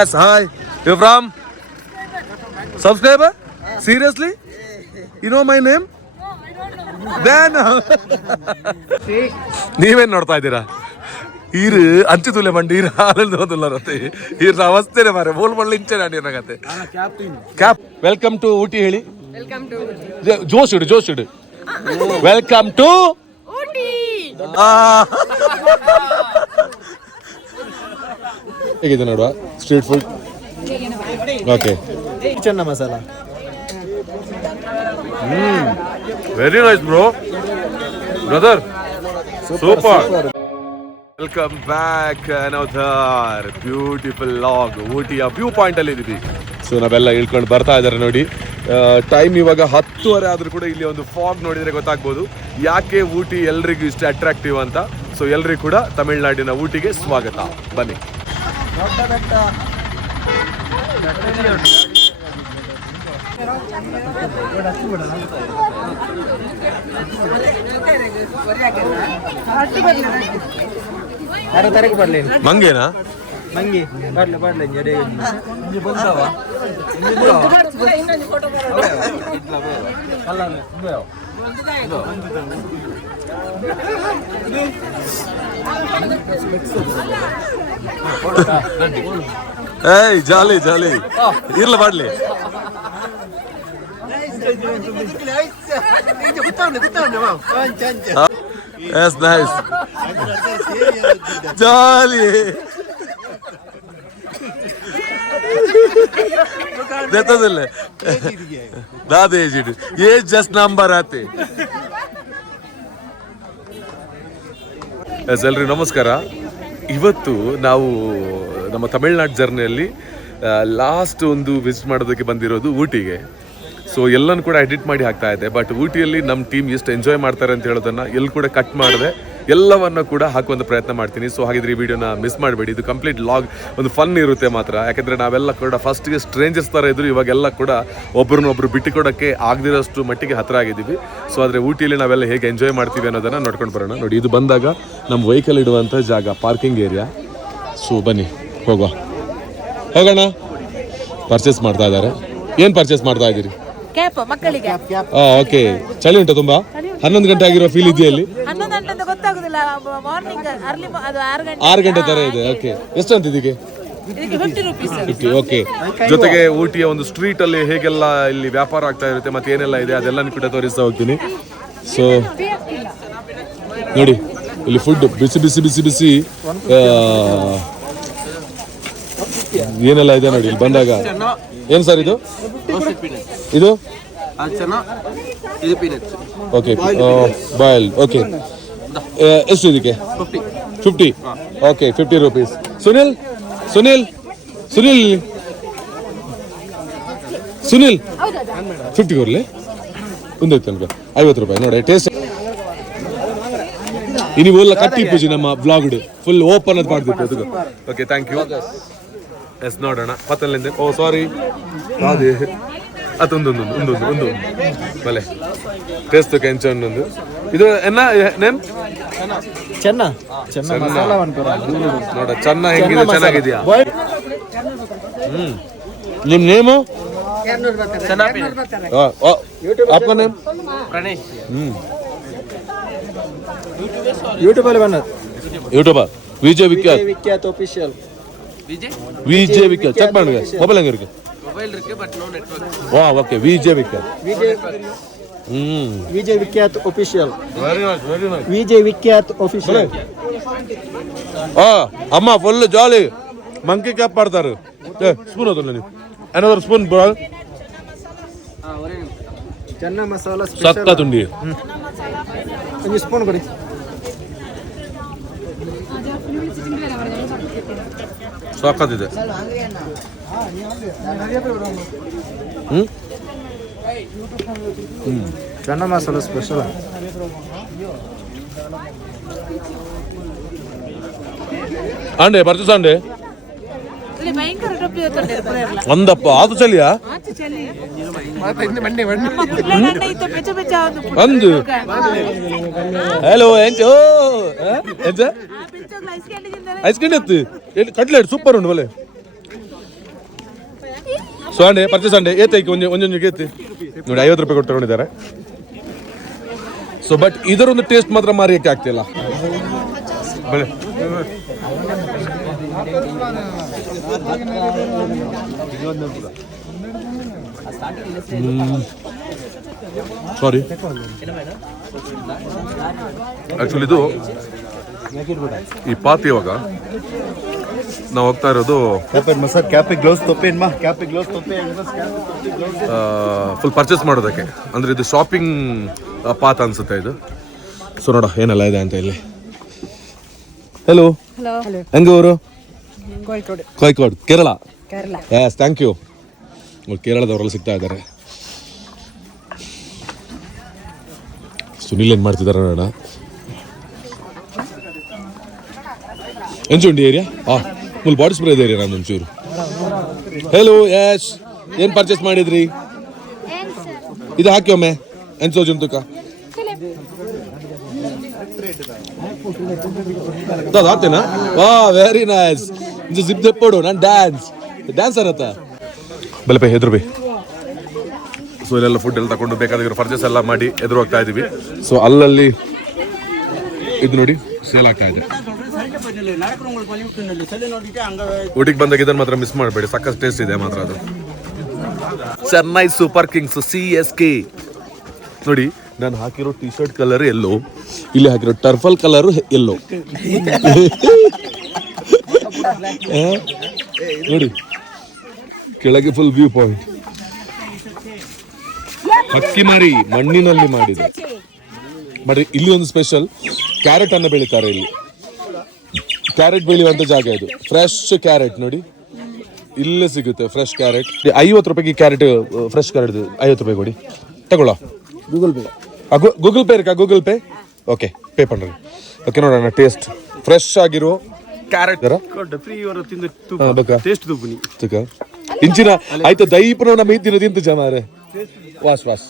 Yes, hi. You from? Subscriber? Seriously? You know my name? Then ನೀವೇನ್ ನೋಡ್ತಾ ಇದ್ದೀರಾ? ಈರು ಅಂಚು ತುಲೆ ಬಂಡಿ ಈರು ಹಾಲಲ್ಲಿ ಹೋದಲ್ಲರತ್ತೆ ಈರ ಅವಸ್ಥೆನೆ ಮಾರೆ ಬೋಲ್ ಬಳ್ಳಿ ಇಂಚೆ ನಾಡಿನಾಗತ್ತೆ ಕ್ಯಾಪ್ ವೆಲ್ಕಮ್ ಟು ಊಟಿ ಹೇಳಿ ಜೋಶ್ ಇಡು ವೆಲ್ಕಮ್ ಟು ಊಟಿ ಹೇಗಿದೆ ನೋಡುವ street food okay chana masala very nice bro brother super welcome back another beautiful log ಊಟಿಯ ವ್ಯೂ ಪಾಯಿಂಟ್ ಅಲ್ಲಿ ಇದೀವಿ. ಸೊ ನಾವೆಲ್ಲ ಇಳ್ಕೊಂಡು ಬರ್ತಾ ಇದ್ದಾರೆ ನೋಡಿ. ಟೈಮ್ ಇವಾಗ 10:30 ಆದ್ರೂ ಕೂಡ ಇಲ್ಲಿ ಒಂದು ಫಾಗ್ ನೋಡಿದ್ರೆ ಗೊತ್ತಾಗ್ಬೋದು ಯಾಕೆ ಊಟಿ ಎಲ್ರಿಗೂ ಇಷ್ಟ ಅಟ್ರಾಕ್ಟಿವ್ ಅಂತ. ಸೊ ಎಲ್ರಿಗೂ ಕೂಡ ತಮಿಳುನಾಡಿನ ಊಟಿಗೆ ಸ್ವಾಗತ. ಬನ್ನಿ. ಮಂಗೇನಾ ಮಂಗಿ ಬರ್ಲೆ ಜಡೆ ಏಯ್ ಜಾಲಿ ಇರ್ಲ ಮಾಡ್ಲಿ Yes, nice. Jolly. देता दिले. दादे जी. ये just number आते. ಎಲ್ರಿ ನಮಸ್ಕಾರ. ಇವತ್ತು ನಾವು ನಮ್ಮ ತಮಿಳ್ನಾಡು ಜರ್ನಿಯಲ್ಲಿ ಲಾಸ್ಟ್ ಒಂದು ವಿಸಿಟ್ ಮಾಡೋದಕ್ಕೆ ಬಂದಿರೋದು ಊಟಿಗೆ. ಸೊ ಎಲ್ಲನೂ ಕೂಡ ಎಡಿಟ್ ಮಾಡಿ ಹಾಕ್ತಾ ಇದೆ. ಬಟ್ ಊಟಿಯಲ್ಲಿ ನಮ್ಮ ಟೀಮ್ ಎಷ್ಟು ಎಂಜಾಯ್ ಮಾಡ್ತಾರೆ ಅಂತ ಹೇಳೋದನ್ನು ಎಲ್ಲಿ ಕೂಡ ಕಟ್ ಮಾಡಿದೆ ಎಲ್ಲವನ್ನು ಕೂಡ ಹಾಕುವಂಥ ಪ್ರಯತ್ನ ಮಾಡ್ತೀನಿ. ಸೊ ಹಾಗಿದ್ರೆ ಈ ವಿಡಿಯೋನ ಮಿಸ್ ಮಾಡಬೇಡಿ. ಇದು ಕಂಪ್ಲೀಟ್ ಲಾಗ್ ಒಂದು ಫನ್ ಇರುತ್ತೆ ಮಾತ್ರ. ಯಾಕೆಂದರೆ ನಾವೆಲ್ಲ ಕೂಡ ಫಸ್ಟ್ಗೆ ಸ್ಟ್ರೇಂಜರ್ಸ್ ಥರ ಇದ್ರು, ಇವಾಗೆಲ್ಲ ಕೂಡ ಒಬ್ಬರನ್ನೊಬ್ಬರು ಬಿಟ್ಟು ಕೊಡೋಕ್ಕೆ ಆಗದಿರೋಷ್ಟು ಮಟ್ಟಿಗೆ ಹತ್ತಿರ ಆಗಿದ್ದೀವಿ. ಸೊ ಆದರೆ ಊಟಿಯಲ್ಲಿ ನಾವೆಲ್ಲ ಹೇಗೆ ಎಂಜಾಯ್ ಮಾಡ್ತೀವಿ ಅನ್ನೋದನ್ನು ನೋಡ್ಕೊಂಡು ಬರೋಣ. ನೋಡಿ, ಇದು ಬಂದಾಗ ನಮ್ಮ ವೆಹಿಕಲ್ ಇಡುವಂಥ ಜಾಗ, ಪಾರ್ಕಿಂಗ್ ಏರಿಯಾ. ಸೊ ಬನ್ನಿ ಹೋಗೋಣ. ಪರ್ಚೇಸ್ ಮಾಡ್ತಾ ಇದ್ದಾರೆ. ಏನು ಪರ್ಚೇಸ್ ಮಾಡ್ತಾ ಇದ್ದೀರಿ? ಮಕ್ಕಳಿಗೆ ಓಕೆ. ಚಳಿ ಉಂಟಾ ತುಂಬಾ? 11 ಗಂಟೆ ಆಗಿರೋ ಫೀಲ್ ಇದೆಯಾ ಇಲ್ಲಿ? 11 ಗಂಟೆ ಅಂತ ಗೊತ್ತಾಗುದಿಲ್ಲ. ಮಾರ್ನಿಂಗ್ ಅರ್ಲಿ ಅದು 6 ಗಂಟೆ ತರ ಇದೆ. ಓಕೆ. ಎಷ್ಟು ಅಂತ ಇದಕ್ಕೆ? 50 ರೂಪೀಸ್. ಓಕೆ. ಜೊತೆಗೆ ಊಟಿಯ ಒಂದು ಸ್ಟ್ರೀಟ್ ಅಲ್ಲಿ ಹೇಗೆಲ್ಲ ಇಲ್ಲಿ ವ್ಯಾಪಾರ ಆಗ್ತಾ ಇರುತ್ತೆ ಮತ್ತೆ ಏನೆಲ್ಲ ಇದೆ ಅದೆಲ್ಲನೂ ಕೂಡ ತೋರಿಸ್ತಾ ಹೋಗ್ತೀನಿ. ಸೊ ನೋಡಿ, ಇಲ್ಲಿ ಫುಡ್ ಬಿಸಿ ಏನೆಲ್ಲ ಇದೆ ನೋಡಿ ಇಲ್ಲಿ ಬಂದಾಗ. ಏನು ಸರ್ ಇದು? Okay, boil. ಓಕೆ, ಎಷ್ಟು ಇದಕ್ಕೆ? 50. Okay, 50 rupees. ಸುನಿಲ್ 50 ಕೊಡ್ಲಿ. ಒಂದೈತೆ ತನಕ 50 ರೂಪಾಯಿ ನೋಡಿ. ಟೇಸ್ಟ್ ನೀವು ಎಲ್ಲ ಕಟ್ಟಿ ಪೂಜೆ ನಮ್ಮ ಬ್ಲಾಗ್ ಫುಲ್ ಓಪನ್ ಅದು ಮಾಡ್ಬೇಕು ಅದಕ್ಕೆ. Okay, thank you. ಎಸ್ ನೋಡೋಣ ಪತ್ತಲ್ಲಿಂದ. ಓ ಸಾರಿ, ಅದೇ ಅದೊಂದು ಬಲೆ ಟೇಸ್ಟ್ ಕೆಂಚೊಂದೊಂದು. ಇದು ಎನ್ನ ನೇಮ್? ಚೆನ್ನ ನೋಡ ಚೆನ್ನ ಹೆಂಗಿದೆ, ಚೆನ್ನಾಗಿದೆಯಾ? ನಿಮ್ ನೇಮು? आपका नेम? प्रणेश. यूट्यूब वाले बना. यूट्यूबर विजय विख्यात ऑफिशियल. विजय विख्यात ಚೆಕ್ ಮಾಡಿ. ಮೊಬೈಲ್ ಹೆಂಗೆ ಇருக்கு? ಮೊಬೈಲ್ ಇருக்கு ಬಟ್ ನೋ ನೆಟ್ವರ್ಕ್. ವಾ, okay. Vijay Vikhyat. Vijay Vikhyat official. Very nice. Vijay Vikhyat official. ಅಮ್ಮ ಫುಲ್ ಜಾಲಿ. ಮಂಕಿ ಕ್ಯಾಪ್ ಮಾಡ್ತಾರೆ. ಸ್ಪೂನ್ ಅದಲ್ಲ ನೀವು? ಏನೋದ್ರ ಸ್ಪೂನ್ ಬ್ರೋ. ಚೆನ್ನ ಮಸಾಲಾ ಸ್ಪೆಷಲ್. ಸತ್ತ ತುಂಡಿ. ಒಂದು ಸ್ಪೂನ್ ಕೊಡಿ. ಸಾಕತ್ತಿದೆ. ಚೆನ್ನ ಮಸಾಲಾ ಸ್ಪೆಷಲ್. ಅಂಡೆ ಪರ್ಚೇಸ್ ಅಂಡೆ ಒಂದಪ್ಪ ಅದು ಚಲಿಯಾ ಅಂದು. ಹಲೋ ಎಂಚೋ ಎಂಚ ಐಸ್ ಕ್ರೀಮ್ ಎತ್ತು ಕಟ್ಲೆಟ್ ಸೂಪರ್ ಉಂಟು ಬಲೆ. ಸೊ ಅಂಡೆ ಪರ್ಚೇಸ್ ಅಂಡೆ ಏತೈಕೆ ಒಂದೊಂದು ಏತಿ ನೋಡಿ 50 ರೂಪಾಯಿ ಕೊಟ್ಟು ತಗೊಂಡಿದ್ದಾರೆ. ಸೊ ಬಟ್ ಇದರೊಂದು ಟೇಸ್ಟ್ ಮಾತ್ರ ಮಾರಿಯಕ್ಕೆ ಆಗ್ತಿಲ್ಲ. ಬೆಳೆ ಸಾರಿ ಆಕ್ಚುಲಿ ಇದು ಈ ಪಾತಿ ಇವಾಗ ನಾವು ಹೋಗ್ತಾ ಇರೋದು ಫುಲ್ ಪರ್ಚೇಸ್ ಮಾಡೋದಕ್ಕೆ, ಅಂದ್ರೆ ಇದು ಶಾಪಿಂಗ್ ಪಾತ್ ಅನ್ಸುತ್ತೆ ಇದು. ಸೊ ನೋಡ ಏನೆಲ್ಲ ಇದೆ ಅಂತ ಇಲ್ಲಿ. ಹಲೋ ಹೆಂಗ ಊರು? Kozhikode Kerala. Yes thank you. ಕೇರಳದವರೆಲ್ಲ ಸಿಗ್ತಾ ಇದ್ದಾರೆ. ಸುನಿಲ್ ಏನ್ ಮಾಡ್ತಿದ್ದಾರೆ ನೋಡೋಣ. ಎಂಚುಂಡಿ ಏರಿಯಾ ಫುಲ್ ಬಾಡಿ ಸ್ಪ್ರೇ ಇದೆ ನಾನು ಒಂಚೂರು. ಹೆಲೋ ಯಶ್, ಏನ್ ಪರ್ಚೇಸ್ ಮಾಡಿದ್ರಿ? ಇದು ಹಾಕಿ ಒಮ್ಮೆ ಎನ್ಸೋ ಜಂತುಕ ಆತೇನಾ? ವಾ ವೆರಿ ನೈಸ್. ಇದು ಜಿಪ್ ದೆಪ್ಪೋಡು ನಾನು ಡ್ಯಾನ್ಸರ್ ಆತ ಬಲೆ ಎದುರು ಬೈ. ಸೊ ಇಲ್ಲೆಲ್ಲ ಫುಡ್ ಎಲ್ಲ ತಗೊಂಡು ಬೇಕಾಗಿರೋ ಪರ್ಚೇಸ್ ಎಲ್ಲ ಮಾಡಿ ಎದುರು ಹೋಗ್ತಾ ಇದೀವಿ. ಸೊ ಅಲ್ಲಲ್ಲಿ ಇದು ನೋಡಿ ಸೇಲ್ ಆಗ್ತಾ ಇದೆ. ಊಟಿಗೆ ಬಂದಾಗ ಇದನ್ನ ಮಾತ್ರ ಮಿಸ್ ಮಾಡಬೇಡಿ, ಸಾಕಷ್ಟು ಟೇಸ್ಟ್ ಇದೆ ಮಾತ್ರ ಅದು. ಚೆನ್ನೈ ಸೂಪರ್ ಕಿಂಗ್ಸ್ CSK ನೋಡಿ, ನಾನು ಹಾಕಿರೋ ಟಿ ಶರ್ಟ್ ಕಲರ್ ಎಲ್ಲೋ, ಇಲ್ಲಿ ಹಾಕಿರೋ ಟರ್ಫಲ್ ಕಲರ್ ಎಲ್ಲೋ. ನೋಡಿ ಕೆಳಗೆ ಫುಲ್ ವ್ಯೂ ಪಾಯಿಂಟ್, ಹಕ್ಕಿ ಮಾರಿ ಮಣ್ಣಿನಲ್ಲಿ ಮಾಡಿದೆ. ಬಟ್ ಇಲ್ಲಿ ಒಂದು ಸ್ಪೆಷಲ್ ಕ್ಯಾರೆಟ್ ಅನ್ನ ಬೆಳೀತಾರೆ. ಇಲ್ಲಿ ಕ್ಯಾರೆಟ್ ಬೆಳೆಯುವಂತ ಜಾಗ ಇದು. ಫ್ರೆಶ್ ಕ್ಯಾರೆಟ್ ನೋಡಿ ಇಲ್ಲೇ ಸಿಗುತ್ತೆ, ಫ್ರೆಶ್ ಕ್ಯಾರೆಟ್. 50 ರೂಪಾಯಿಗೆ ಕ್ಯಾರೆಟ್, ಫ್ರೆಶ್ ಕ್ಯಾರೆಟ್ 50 ರೂಪಾಯಿ ಕೊಡಿ ತಗೊಳ್ಳ. ಗೂಗಲ್ ಪೇ ಇರಕಾ? ಗೂಗಲ್ ಪೇ ಓಕೆ, ಪೇ ಪಣ್ರಿ. ಓಕೆ ನೋಡೋಣ ಟೇಸ್ಟ್. ಫ್ರೆಶ್ ಆಗಿರೋ ಕ್ಯಾರೆಟ್ ಇಂಚಿನ ಆಯ್ತು ದೈಪ ನೋಡ ಮೀತಿನ ತಿಂತು ಜಮಾರೆ ವಾಸ್ ವಾಸ್.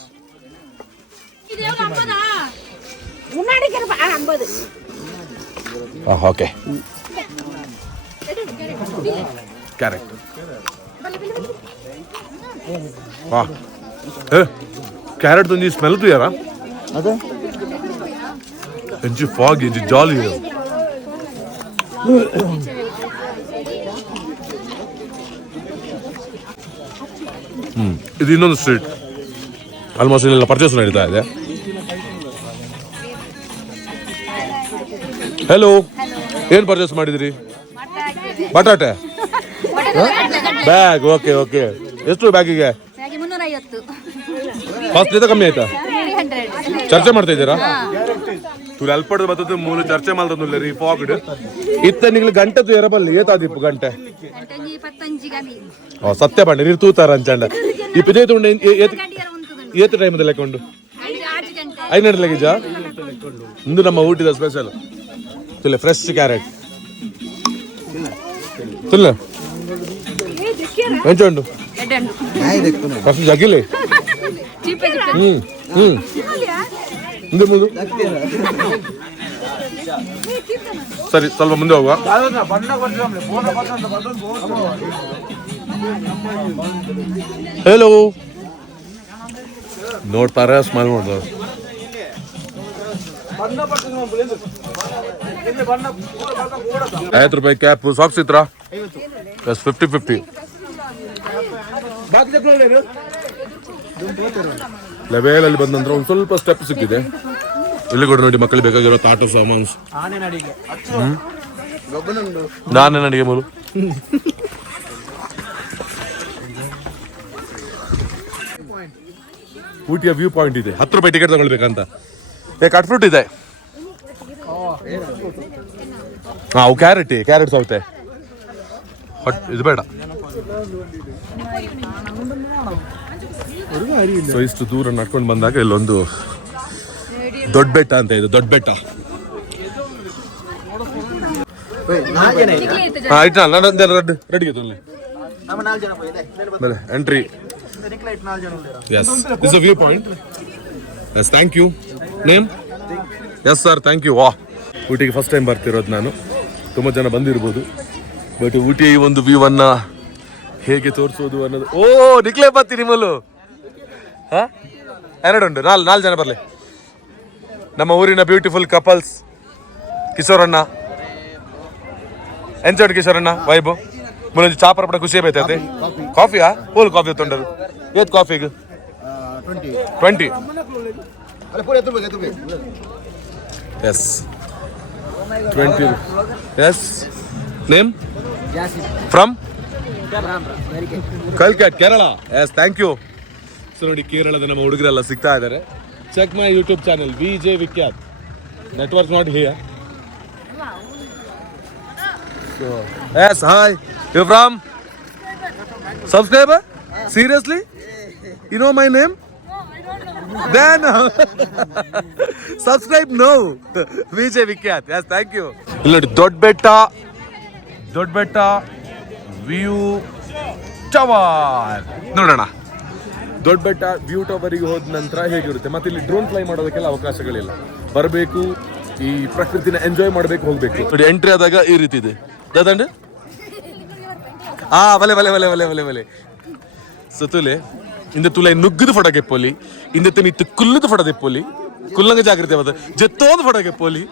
ಓಕೆ ಕ್ಯಾರೆಟ್ ವಾ ಕ್ಯಾರೆಟ್ ತಂದು ಸ್ಮೆಲ್ ಯಾರ ಅದೇ ಎಂಚು ಫಾಗ್ ಎಂಚು ಜಾಲಿ. ಇದು ಇನ್ನೊಂದು ಸ್ಟ್ರೀಟ್. ಆಲ್ಮೋಸ್ಟ್ ಇಲ್ಲೆಲ್ಲ ಪರ್ಚೇಸ್ ನಡೀತಾ ಇದೆ. ಹೆಲೋ, ಏನ್ ಪರ್ಚೇಸ್ ಮಾಡಿದ್ರಿ? ಬಟಾಟೆ ಬ್ಯಾಗ್. ಓಕೆ ಓಕೆ, ಎಷ್ಟು ಬ್ಯಾಗಿಗೆ? ಕಾಸ್ಟ್ಲಿ ಕಮ್ಮಿ ಆಯ್ತಾ? ಚರ್ಚೆ ಮಾಡ್ತಾ ಇದ್ದೀರಾ? ತುಳು ಅಲ್ಪಡ್ ಬರ್ತದೆ ಮೂಲ ಚರ್ಚೆ ಮಾಡ್ತಂದು ರೀ ಫಾಗ್ಡ್ ಇತ್ತ ನಿಗ್ಲು ಗಂಟೆ ತು ಎರಬಲ್ಲಿ ಏತಾದಿಪ್ಪು ಗಂಟೆ ಸತ್ಯ ಬಂಡೆ ನೀರು ತೂತಾರ ಅಂಚಂಡ ಇಪ್ಪ ಇದೇ ತುಂಡ ಏತ್ ಟೈಮ್ ಲೆಕ್ಕೊಂಡು 5 ಗಂಟೆ ಲಗೇಜ. ಇಂದು ನಮ್ಮ ಊಟಿದ ಸ್ಪೆಷಲ್ ತುಲೆ ಫ್ರೆಶ್ ಕ್ಯಾರೆಟ್ ತುಲ್ಲ ಎಂಚುಂಡು ಫಸ್ಟ್ ಜಗಿಲೆ ಮುಂದೆ ಮುಂದೆ ಸರಿ, ಸ್ವಲ್ಪ ಮುಂದೆ ಹೋಗುವ. ಹೆಲೋ ನೋಡ್ತಾರೆ, ಸ್ಮೈಲ್ ಮಾಡ್ತಾರೆ. 50 ರೂಪಾಯಿ ಕ್ಯಾಪ್, ಸಾಕ್ಸ್ ಇತ್ರ 50-50 ಲೆವೆಲಲ್ಲಿ ಬಂದಂದ್ರೆ ಒಂದು ಸ್ವಲ್ಪ ಸ್ಟೆಪ್ ಸಿಕ್ಕಿದೆ. ಇಲ್ಲಿ ಕೂಡ ನೋಡಿ ಮಕ್ಕಳಿಗೆ ಬೇಕಾಗಿರೋ ತಾಟ ಸಾಮಾನ್ಸ್. ನಾನೇ ನಡಿಗೆ ಮೂಲು ಊಟಿಯ ವ್ಯೂ ಪಾಯಿಂಟ್ ಇದೆ. 10 ರೂಪಾಯಿ ಟಿಕೆಟ್ ತಗೊಳ್ಬೇಕಂತ. ಕಟ್ ಫ್ರೂಟ್ ಇದೆ. ಅವು ಕ್ಯಾರೆಟ್ ಸೌತೆ ಇದು ಬೇಡ. ಸೊ ಇಷ್ಟು ದೂರ ನಡ್ಕೊಂಡು ಬಂದಾಗ ಇಲ್ಲೊಂದು ದೊಡ್ಡ ಬೆಟ್ಟ ಅಂತ ಇದೆ. ದೊಡ್ಡ ಬೆಟ್ಟ ರೆಡಿಗೆ entry. Yes, this a view point. Yes, thank you. Name? Yes sir, thank you. ವಾ, ಊಟಿಗೆ ಫಸ್ಟ್ ಟೈಮ್ ಬರ್ತಿರೋದು ನಾನು. ತುಂಬ ಜನ ಬಂದಿರ್ಬೋದು, ಬಟ್ ಊಟಿ ಈ ಒಂದು ವ್ಯೂವನ್ನು ಹೇಗೆ ತೋರಿಸೋದು ಅನ್ನೋದು. ಓ ನಿಕ್ಲೇ ಬತ್ತಿ ನಿಮ್ಮಲ್ಲು ಹಾ ಎರಡುಂಟು, ನಾಲ್ಕು ಜನ ಬರಲಿ. ನಮ್ಮ ಊರಿನ ಬ್ಯೂಟಿಫುಲ್ ಕಪಲ್ಸ್ ಕಿಶೋರಣ್ಣ ಎಂಚೋಡಿ ಕಿಶೋರಣ್ಣ ವೈಬು ಮುಲಂಜಿ ಚಾಪರ ಪಡ ಖುಷಿ ಬೈತೈತೆ. ಕಾಫಿಯಾ ಹೋಲ್ ಕಾಫಿ ತೊಂಡರು ಏತ್ ಕಾಫಿಗೆ 20 yes 20 yes name from Calicut Kerala. Yes thank you. So ನೋಡಿ ಕೇರಳದ ನಮ್ಮ ಹುಡುಗರೆಲ್ಲ ಸಿಗ್ತಾ ಇದ್ದಾರೆ. Check my YouTube channel VJ Vikhyat. Network not here. Yes hi you from subscriber seriously you know my name then subscribe now VJ Vikhyat. Yes thank you. ಇಲ್ಲಿ ನೋಡಿ ದೊಡ್ಡ ಬೆಟ್ಟ ವ್ಯೂ ಟವರ್ ನೋಡೋಣ. ದೊಡ್ಡ ಬೆಟ್ಟ ವ್ಯೂ ಟವರಿಗೆ ಹೋದ ನಂತರ ಹೇಗಿರುತ್ತೆ. ಮತ್ತೆ ಇಲ್ಲಿ ಡ್ರೋನ್ ಫ್ಲೈ ಮಾಡೋದಕ್ಕೆಲ್ಲ ಅವಕಾಶಗಳಿಲ್ಲ. ಬರಬೇಕು, ಈ ಪ್ರಕೃತಿನ ಎಂಜಾಯ್ ಮಾಡಬೇಕು, ಹೋಗ್ಬೇಕು. ನೋಡಿ ಎಂಟ್ರಿ ಆದಾಗ ಈ ರೀತಿ ಇದೆ ದಾದಂಡ್ ಬಲೆ ಬಲೆ ಬಲೆ ಬಲೆ ಬಲೆ ಬಲೆ ಸುತ್ತೂಲೆ ಇಂದ ತುಲೆ ನುಗ್ಗದ ಫೋಟೋ ಕೆಪ್ಪೋಲಿ ಇಂದತ್ತೆ ಮಿತ್ತು ಕುಲ್ಲದ ಫೋಟೋ ತೆಪ್ಪೋಲಿ ಕುಲ್ಲಂಗ ಜಾಗ್ರತೆ ಮತ್ತೆ ಜತ್ತೋದು ಫೋಟೋ ಕೆಪ್ಪೋಲಿ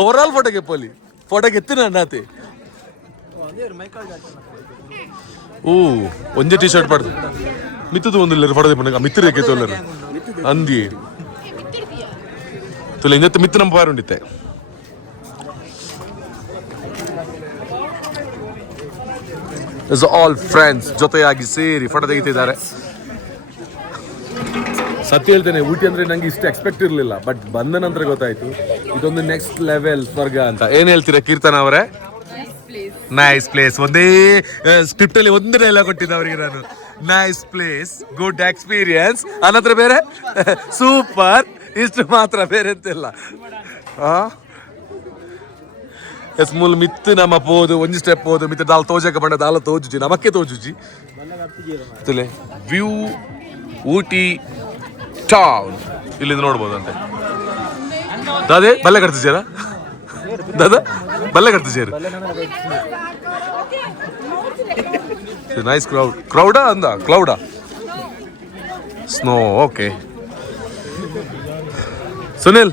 ಓವರಾಲ್ ಫೋಟೋ ಕೆಪ್ಪೋಲಿ ಫೋಟೋ ಕೆತ್ತಿನ ಅಣ್ಣಾತೆ. ಓ ಒಂದೇ ಟಿ ಶರ್ಟ್ ಪಾಡ್ದು ಮಿತ್ತದು ಒಂದು ಫೋಟೋ ತೆಪ್ಪ ಮಿತ್ರ ಕೆತ್ತೋಲ್ಲರು ಅಂದಿ ತುಲೆ ಇಂದತ್ತೆ ಮಿತ್ತು ನಮ್ಮ ಪಾರುಂಡಿತ್ತೆ. ಆಲ್ ಫ್ರೆಂಡ್ಸ್ ಜೊತೆಯಾಗಿ ಸೇರಿ ಫೋಟೋ ತೆಗಿತಿದ್ದಾರೆ. ಸತ್ಯ ಹೇಳ್ತೇನೆ, ಊಟಿ ಅಂದ್ರೆ ನಂಗೆ ಇಷ್ಟು ಎಕ್ಸ್ಪೆಕ್ಟ್ ಇರಲಿಲ್ಲ. ಬಟ್ ಬಂದ ನಂತರ ಗೊತ್ತಾಯ್ತು ಇದೊಂದು ನೆಕ್ಸ್ಟ್ ಲೆವೆಲ್ ಸ್ವರ್ಗ ಅಂತ. ಏನ್ ಹೇಳ್ತೀರಾ ಕೀರ್ತನ ಅವರೇ? Nice place. ಒಂದೇ ಸ್ಕ್ರಿಪ್ಟ್ ಅಲ್ಲಿ ಒಂದೇ ಡೈಲಾಗ್ ಕೊಟ್ಟಿದ್ದ ಅವರಿಗೆ ನಾನು. ನೈಸ್ ಪ್ಲೇಸ್, ಗುಡ್ ಎಕ್ಸ್ಪೀರಿಯನ್ಸ್, ಅನ್ನತ್ರ ಬೇರೆ ಸೂಪರ್, ಇಷ್ಟು ಮಾತ್ರ ಬೇರೆ ಅಂತೆಲ್ಲ. ಎಸ್ ಮೂಲ ಮಿತ್ತು ನಮ್ಮ ಪೋದು ಒಂಜಿ ಸ್ಟೆಪ್ ಹೋದು ಮಿತ್ತ ದಾಲ್ ತೋಜಕ ಬಂಡ ದಾಲ ತೋಜುಜಿ ನಮಕ್ಕೆ ತೋಜುಜಿ ತುಲೆ ವ್ಯೂ ಊಟಿ ಟೌನ್ ಇಲ್ಲಿಂದ ನೋಡ್ಬೋದಂತೆ. ದಾದೆ ಬಲ್ಲೆ ಕಟ್ತಿದ್ದೀರ ದಾದಾ ಬಲ್ಲೆ ಕಟ್ತಿದ್ದೀರ. ನೈಸ್ ಕ್ರೌಡಾ ಅಂದ ಕ್ಲೌಡಾ ಸ್ನೋ. ಓಕೆ ಸುನಿಲ್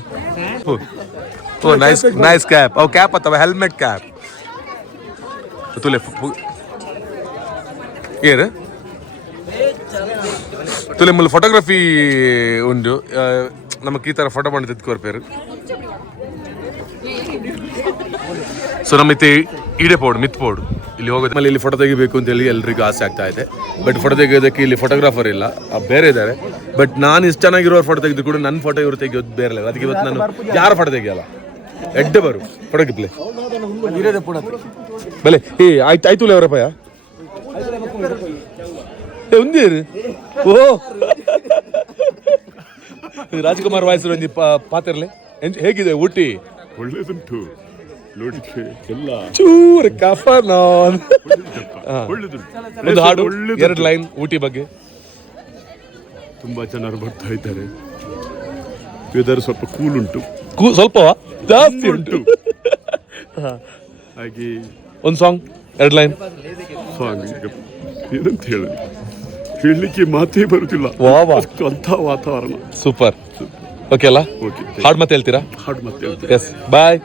ಓ ನೈಸ್ ಕ್ಯಾಪ್. ಅವು ಕ್ಯಾಪ್ ಅಥವಾ ಹೆಲ್ಮೆಟ್ ಕ್ಯಾಪ್ ತುಲೆ ಏರು ತುಲೆ ಮುಲ್ಲ ಫೋಟೋಗ್ರಫಿ ಉಂಡು ನಮಗೆ ಈ ಥರ ಫೋಟೋ ಮಾಡಿ ತೆತ್ಕೋರ್ಪೇರು. ಸೊ ನಮ್ಮ ಇತ್ತೆ ಈಡೆ ಪೋಡು ಮಿತ್ ಪೋಡು ಇಲ್ಲಿ ಹೋಗೋದು. ಆಮೇಲೆ ಇಲ್ಲಿ ಫೋಟೋ ತೆಗಿಬೇಕು ಅಂತೇಳಿ ಎಲ್ರಿಗೂ ಆಸೆ ಆಗ್ತಾ ಇದೆ. ಬಟ್ ಫೋಟೋ ತೆಗೆಯೋದಕ್ಕೆ ಇಲ್ಲಿ ಫೋಟೋಗ್ರಾಫರ್ ಇಲ್ಲ, ಬೇರೆ ಇದ್ದಾರೆ. ಬಟ್ ನಾನು ಇಷ್ಟು ಚೆನ್ನಾಗಿರೋ ಫೋಟೋ ತೆಗೆದು ಕೂಡ ನನ್ನ ಫೋಟೋ ಇವರು ತೆಗಿಯೋದು ಬೇರೆ ಇಲ್ಲ. ಅದಕ್ಕೆ ಇವತ್ತು ನಾನು ಯಾರು ಫೋಟೋ ತೆಗಿಯಲ್ಲ ಎಡ್ಡೆ ಬರು ಫೋಟೋಗೆ ಪ್ಲೇ ಬಲೆ ಏ ಆಯ್ತು ಆಯ್ತು ಅವರಪ್ಪಯ್ಯ ಉಂದಿರು. ಓ ರಾಜ್ಕುಮಾರ್ ವಾಯ್ಸರು ಒಂದು ಪಾತ್ರಲೆ ಹೇಗಿದೆ ಊಟಿ? ಒಳ್ಳೆದುಂಟು ನೋಡಿಕ್ಕೆ ಎಲ್ಲ ಚೂರ್ ಕಫನ್ ಒಂದು ಹಾಡು ಎರಡು ಲೈನ್ ಊಟಿ ಬಗ್ಗೆ. ತುಂಬಾ ಜನರು ಬರ್ತಾ ಇದ್ದಾರೆ. ವೆದರ್ ಸ್ವಲ್ಪ ಕೂಲ್ ಉಂಟು, ಸ್ವಲ್ಪ ಜಾಸ್ತಿ ಉಂಟು. ಹಾಗೆ ಒಂದು ಸಾಂಗ್ ಎರಡು ಲೈನ್ ಸಾಂಗ್ ಏನಂತ ಹೇಳಲಿಕ್ಕೆ ಮಾತೇ ಬರುತ್ತಿಲ್ಲ. ಅಂತ ವಾತಾವರಣ ಸೂಪರ್. ಓಕೆ ಅಲ್ಲ? ಹಾಡು ಮತ್ತೆ ಹೇಳ್ತೀರಾ? ಹಾಡು ಮತ್ತೆ ಹೇಳ್ತೀರಾ? ಎಸ್ ಬಾಯ್.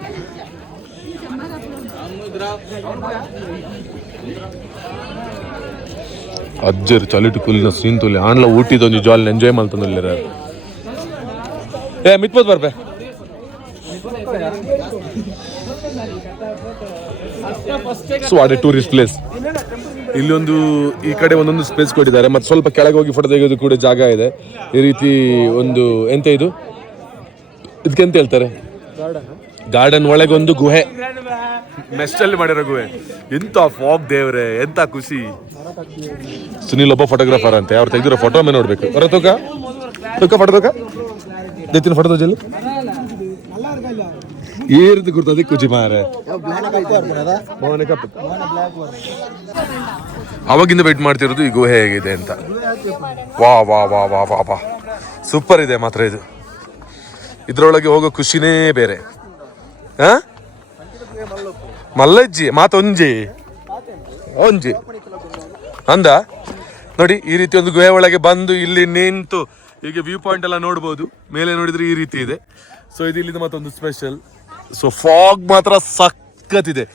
ಅಜ್ಜರು ಚಲಿಟು ಕುಲಿನ ಸೀನ್ ತುಲಿ ಆನ್ಲ ಊಟಿದೊಂದು ಜಾಲಿ ಎಂಜಾಯ್ ಮಾಡ್ತಂದಿಲ್ಲ. ಏ ಮಿತ್ಬೋದು ಬರ್ಬೇ ಸೊ ಅದೇ ಟೂರಿಸ್ಟ್ ಪ್ಲೇಸ್. ಇಲ್ಲೊಂದು ಈ ಕಡೆ ಒಂದೊಂದು ಸ್ಪೇಸ್ ಕೊಟ್ಟಿದ್ದಾರೆ. ಮತ್ತೆ ಸ್ವಲ್ಪ ಕೆಳಗೆ ಹೋಗಿ ಫೋಟೋ ತೆಗೆಯೋದು ಕೂಡ ಜಾಗ ಇದೆ. ಈ ರೀತಿ ಒಂದು ಎಂತ ಇದು ಇದಕ್ಕೆಂತ ಹೇಳ್ತಾರೆ, ಗಾರ್ಡನ್ ಒಳಗೆ ಒಂದು ಗುಹೆ, ಮೆಸ್ಟಲ್ಲಿ ಮಾಡಿರೋ ಗುಹೆ. ಎಂತ ಫಾಗ್ ದೇವ್ರೆ, ಎಂತ ಖುಷಿ. ಸುನಿಲ್ ಒಬ್ಬ ಫೋಟೋಗ್ರಾಫರ್ ಅಂತೆ, ಅವ್ರು ತೆಗೆದಿರೋ ಫೋಟೋ ಮೇಲೆ ನೋಡ್ಬೇಕು. ಅವರ ತೂಕ ಫೋಟೋ ತೂಕ ದೇತಿನ ಫೋಟೋ ತೋಜಲ್ಲಿ ಏರಿದು ಗುರ್ತದೆ ಕುಜಿ ಮಾರೆ. ಅವಾಗಿಂದ ವೇಟ್ ಮಾಡ್ತಿರೋದು ಈ ಗುಹೆ ಹೇಗಿದೆ ಅಂತ. ವಾ ವಾ ವಾ ವಾ ವಾ ವಾ ಸೂಪರ್ ಇದೆ ಮಾತ್ರ ಇದು. ಇದ್ರೊಳಗೆ ಹೋಗೋ ಖುಷಿನೇ ಬೇರೆ. ಮಲ್ಲಜ್ಜಿ ಮಾತೊಂಜಿ ಒಂಜಿ ಅಂದ ನೋಡಿ ಈ ರೀತಿ ಒಂದು ಗುಹೆ ಒಳಗೆ ಬಂದು ಇಲ್ಲಿ ನಿಂತು ಹೀಗೆ ವ್ಯೂ ಪಾಯಿಂಟ್ ಎಲ್ಲ ನೋಡ್ಬೋದು. ಮೇಲೆ ನೋಡಿದ್ರೆ ಈ ರೀತಿ ಇದೆ. ಸೊ ಇದು ಇಲ್ಲಿಂದ ಮತ್ತೊಂದು ಸ್ಪೆಷಲ್. ಸೊ ಫಾಗ್ ಮಾತ್ರ ಸಖತ್ತಿದೆ.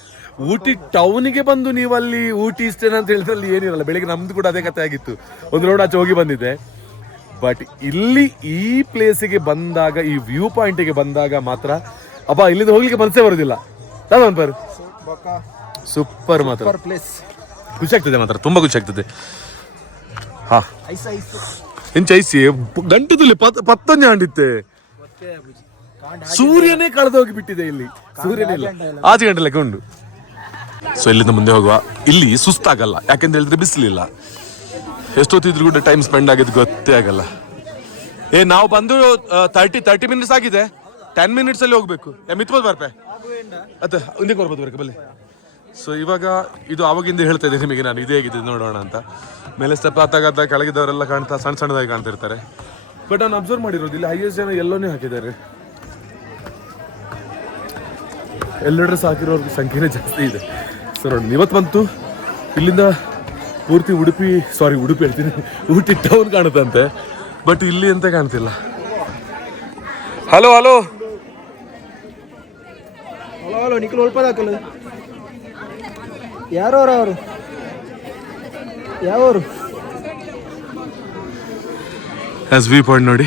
ಊಟಿ ಟೌನಿಗೆ ಬಂದು ನೀವು ಅಲ್ಲಿ ಊಟಿ ಇಷ್ಟೇನ ಅಂತ ಹೇಳಿದ್ರೆ ಅಲ್ಲಿ ಏನಿರಲ್ಲ. ಬೆಳಿಗ್ಗೆ ನಮ್ದು ಕೂಡ ಅದೇ ಕಥೆ ಆಗಿತ್ತು. ಒಂದು ರೌಂಡ್ ಆಚೆ ಹೋಗಿ ಬಂದಿದ್ದೆ. ಬಟ್ ಇಲ್ಲಿ ಈ ಪ್ಲೇಸಿಗೆ ಬಂದಾಗ, ಈ ವ್ಯೂ ಪಾಯಿಂಟಿಗೆ ಬಂದಾಗ ಮಾತ್ರ ಅಬ್ಬಾ ಇಲ್ಲಿಂದ ಹೋಗ್ಲಿಕ್ಕೆ ಮನಸ್ಸೇ ಬರೋದಿಲ್ಲ. ಸೂಪರ್ ಮಾತ್ರ, ಖುಷಿ ಆಗ್ತದೆ ಮಾತ್ರ, ತುಂಬಾ ಖುಷಿ ಆಗ್ತದೆ. ಹಾ ಇಂಚ ಐಸಿ ಗಂಟದಲ್ಲಿ ಪತ್ತೊಂದು ಹಂಡಿತ್ತೆ. ಸೂರ್ಯನೇ ಕಳೆದೋಗಿ ಬಿಟ್ಟಿದೆ ಇಲ್ಲಿ, ಸೂರ್ಯನೇ ಇಲ್ಲ. 5 ಗಂಟೆ ಲೆಕ್ಕ ಉಂಟು. ಸೊ ಇಲ್ಲಿಂದ ಮುಂದೆ ಹೋಗುವ. ಇಲ್ಲಿ ಸುಸ್ತಾಗಲ್ಲ, ಯಾಕೆಂತ ಹೇಳಿದ್ರೆ ಬಿಸಿಲಿಲ್ಲ. ಎಷ್ಟೊತ್ತಿದ್ರು ಕೂಡ ಟೈಮ್ ಸ್ಪೆಂಡ್ ಆಗಿದ್ದು ಗೊತ್ತೇ ಆಗಲ್ಲ. ನಾವು ಬಂದು 30 ಮಿನಿಟ್ಸ್ ಆಗಿದೆ. 10 ಮಿನಿಟ್ಸ್ ಅಲ್ಲಿ ಹೋಗ್ಬೇಕು. ಮಿತ್ಬೋದು ಬರ್ಪೆ ಅದ ಹಿಂದೆ ಬರ್ಬೋದು ಬರ್ಕೆ ಬಲ್ಲಿ. ಸೊ ಇವಾಗ ಇದು ಅವಾಗಿಂದ ಹೇಳ್ತಾ ಇದ್ದೆ ನಿಮಗೆ ನಾನು, ಇದೇ ಆಗಿದೆ ನೋಡೋಣ ಅಂತ. ಮೇಲೆ ಸ್ಟೆಪ್ ಹತ್ತಾಗತ್ತ ಕೆಳಗಿದ್ದವರೆಲ್ಲ ಕಾಣ್ತಾ ಸಣ್ಣದಾಗಿ ಕಾಣ್ತಿರ್ತಾರೆ. ಬಟ್ ನಾನು ಅಬ್ಸರ್ವ್ ಮಾಡಿರೋದು ಇಲ್ಲಿ ಹೈಯೆಸ್ಟ್ ಜನ ಎಲ್ಲೋನೇ ಹಾಕಿದ್ದಾರೆ. ಎಲ್ಲೆಡ್ರೆಸ್ ಹಾಕಿರೋರ್ಗೆ ಸಂಖ್ಯೆನೇ ಜಾಸ್ತಿ ಇದೆ. ಸೊ ನೋಡಿ ಇವತ್ತು ಬಂತು ಇಲ್ಲಿಂದ ಪೂರ್ತಿ ಉಡುಪಿ ಹೇಳ್ತೀನಿ, ಊಟಿ ಟೌನ್ ಕಾಣುತ್ತಂತೆ. ಬಟ್ ಇಲ್ಲಿ ಅಂತ ಕಾಣ್ತಿಲ್ಲ. ಹಲೋ ಹಲೋ ಹಲೋ ನಿಖಿಲ್ ಒಳ್ಪದಾಕಲ್ಲ. ಯಾರವ್ರು ಅವರು? ಯಾವರು? ಎಸ್ ವಿ ಪಾಯಿಂಟ್ ನೋಡಿ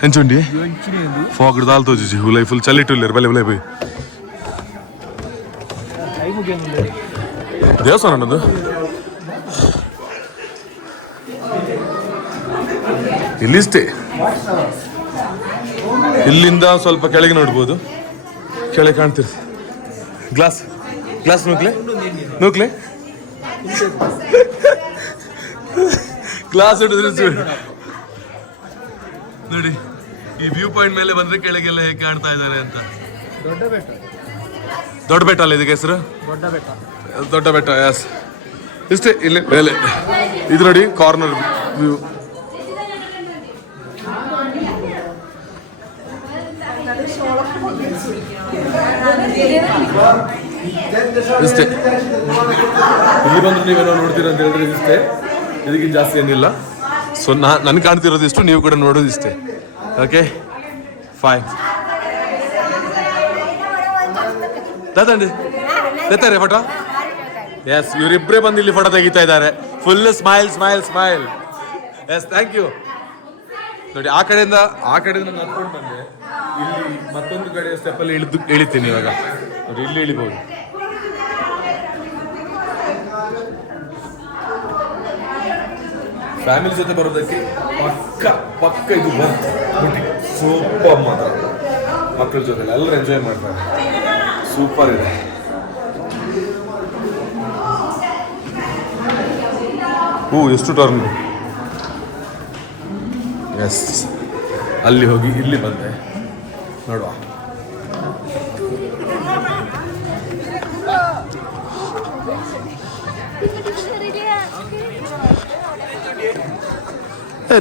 ಹೆಂಚುಂಡಿ ಫಾಗ್ ದಾಲ್ ತೋಜಿ ಹುಲೈ ಫುಲ್ ಚಲಿಟ್ಟುಲ್ಲೇರು ಬಲೆ ಬಲೆ ಬೈ ದೇವಸ್ಥಾನ ಅನ್ನೋದು. ಇಲ್ಲಿಷ್ಟೇ, ಇಲ್ಲಿಂದ ಸ್ವಲ್ಪ ಕೆಳಗೆ ನೋಡ್ಬೋದು. ಕೆಳಗೆ ಕಾಣ್ತಿರ್ ಗ್ಲಾಸ್ ನೂಕ್ಲೆ ಗ್ಲಾಸ್ ನೋಡಿ. ಈ ವ್ಯೂ ಪಾಯಿಂಟ್ ಮೇಲೆ ಬಂದ್ರೆ ಕೆಳಗೆಲ್ಲ ಹೇಗೆ ಕಾಣ್ತಾ ಇದ್ದಾರೆ ಅಂತ. ದೊಡ್ಡ ಬೆಟ್ಟ ಅಲ್ಲ ಇದಕ್ಕೆ ಹೆಸರು? ದೊಡ್ಡ ಬೆಟ್ಟ. ಎಸ್ ಇಷ್ಟೇ. ಇಲ್ಲಿ ಮೇಲೆ ಇದು ನೋಡಿ ಕಾರ್ನರ್ ವ್ಯೂ. ಇಷ್ಟೇ. ಇಲ್ಲಿ ಬಂದ್ರೆ ನೀವೇನೋ ನೋಡ್ತೀರ ಅಂತ ಹೇಳಿದ್ರೆ ಇಷ್ಟೇ, ಇದಕ್ಕಿಂತ ಜಾಸ್ತಿ ಏನಿಲ್ಲ. ಸೊ ನನ್ಗೆ ಕಾಣ್ತಿರೋದು ಇಷ್ಟು, ನೀವು ಕೂಡ ನೋಡೋದು ಇಷ್ಟೇ. Okay fine. ದಾದಂಡಿ ತೆತ್ತಾರೆ ಫೋಟೋ. ಎಸ್ ಇವರಿಬ್ಬರೇ ಬಂದು ಇಲ್ಲಿ ಫೋಟೋ ತೆಗಿತಾ ಇದ್ದಾರೆ. Full smile. Yes thank you. ನೋಡಿ ಆ ಕಡೆಯಿಂದ ನಡ್ಕೊಂಡು ಬಂದೆ. ಇಲ್ಲಿ ಮತ್ತೊಂದು ಕಡೆ ಸ್ಟೆಪ್ಪಲ್ಲಿ ಇಳಿತೀನಿ ಇವಾಗ. ನೋಡಿ ಇಲ್ಲಿ ಇಳಿಬಹುದು. ಫ್ಯಾಮಿಲಿ ಜೊತೆ ಬರೋದಕ್ಕೆ ಪಕ್ಕ ಇದು ಬರ್ತ್ ಸೂಪರ್ ಮಾತ್ರ. ಮಕ್ಕಳ ಜೊತೆ ಎಲ್ಲರೂ ಎಂಜಾಯ್ ಮಾಡ್ತಾರೆ. ಸೂಪರ್ ಇದೆ. ಎಷ್ಟು ಟರ್ನ್. ಎಸ್ ಅಲ್ಲಿ ಹೋಗಿ ಇಲ್ಲಿ ಬಂದೆ ನೋಡುವ.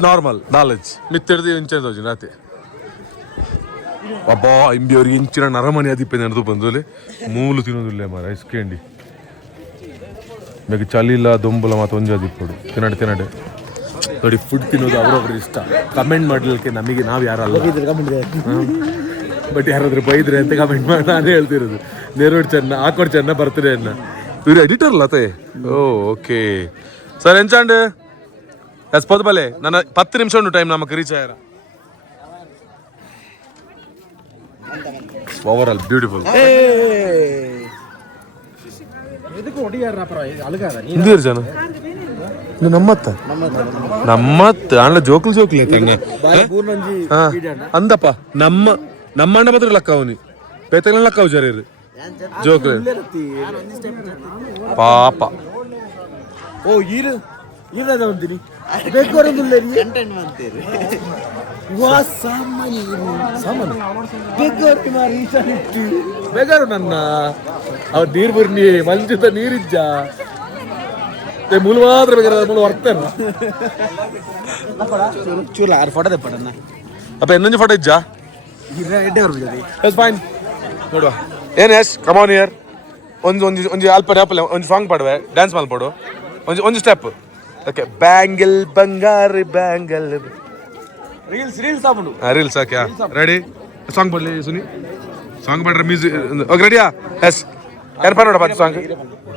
ನಾರ್ಮಲ್ ನಾಲೆಜ್ ಮಿತ್ತಿಡ್ದು ಇಂಚಿನ ರಾತಿ ಅಬ್ಬಾ ಇಂಬಿಯವ್ರಿಗೆ ಇಂಚಿನ ನರಮಣಿ ಅದಿಪ್ಪೆ ನೆನೆದು ಬಂದು ಮೂಲು ತಿನ್ನೋದಿಲ್ಲ ಮಾರ ಇಸ್ಕೇಂಡಿ ಬೇಕು ಚಳಿ ಇಲ್ಲ ದೊಂಬಲ ಮತ್ತು ಒಂಜು ಅದಿಪ್ಪಡು ತಿನ್ನಡೆ ನೋಡಿ. ಫುಡ್ ತಿನ್ನೋದು ಅವ್ರೊಬ್ರು ಇಷ್ಟ. ಕಮೆಂಟ್ ಮಾಡ್ಲಿಕ್ಕೆ ನಮಗೆ ನಾವು ಯಾರಲ್ಲ, ಬಟ್ ಯಾರಾದ್ರೂ ಬೈದ್ರೆ ಅಂತ ಕಮೆಂಟ್ ಮಾಡಿ ನಾನೇ ಹೇಳ್ತಿರೋದು. ನೇರೋಡ್ ಚೆನ್ನ ಹಾಕೊಡ್ ಚೆನ್ನ ಬರ್ತಾರೆ ಅನ್ನ ಇವ್ರು ಎಡಿಟರ್ ಅಲ್ಲತೆ. ಓಕೆ ಸರ್ ಎಂಚಾಂಡ್ ಎಸ್ ಪೊದ್ಬಲೆ ನನ್ನ 10 ನಿಮಿಷ ಉಂಟು ಟೈಮ್ ನಮಗೆ ರೀಚ್ ಆಯ್ಯಾರ. Over all beautiful. ಹಿಂದಿರು ಜನ ನಮ್ಮತ್ತ ಅಣ್ಣ ಜೋಕ್ಲಿ ತಂಗ ಅಂದಪ್ಪ ನಮ್ಮ ಅಣ್ಣ ಮಾತ್ರ ಲಕ್ಕ ಅವನಿ ಪೇತಗಳ ಲಕ್ಕ ಹುಷಾರ ಜೋಕ್ಲಿ ಪಾಪ. ಓ ಈರು ಈರದಂತೀನಿ ಬೇಗಾರು ನನ್ನ ಅವ್ರು ನೀರು ಬರ್ನಿ ಮಂಜುತ ನೀರಿಜ್ಜ ಮೂಲ ಮಾತ್ರ ಬೇಕಾದ್ರೆ ಮೂಲ ಹೊರ್ತಾರ ಚೂಲ 6 ಫೋಟೋ ತೆಪ್ಪಡನ್ನ ಅಪ್ಪ ಇನ್ನೊಂದು ಫೋಟೋ ಇಜ್ಜಾ ಫೈನ್ ನೋಡುವ. ಏನು ಎಸ್ ಕಮಾನ್ ಇಯರ್ ಒಂದು ಅಲ್ಪ ಒಂದು ಸಾಂಗ್ ಪಾಡುವೆ, ಡ್ಯಾನ್ಸ್ ಮಾಡಿ ಪಾಡು. ಒಂದು ಸ್ಟೆಪ್ ಓಕೆ ಬ್ಯಾಂಗಲ್ ಬಂಗಾರಿ ಬ್ಯಾಂಗಲ್ ರೀಲ್ಸ್ ಆಗ್ಬಿಡು. ರೀಲ್ಸ್ ಹಾಕ್ಯಾ ರೆಡಿ ಸಾಂಗ್ ಬರಲಿ ಸುನಿ ಸಾಂಗ್ ಮಾಡ್ರೆ ಮ್ಯೂಸಿಕ್ ಓಕೆ ರೆಡಿಯಾ ಎಸ್ ಏನಪ್ಪ ನೋಡಪ್ಪ ಸಾಂಗ್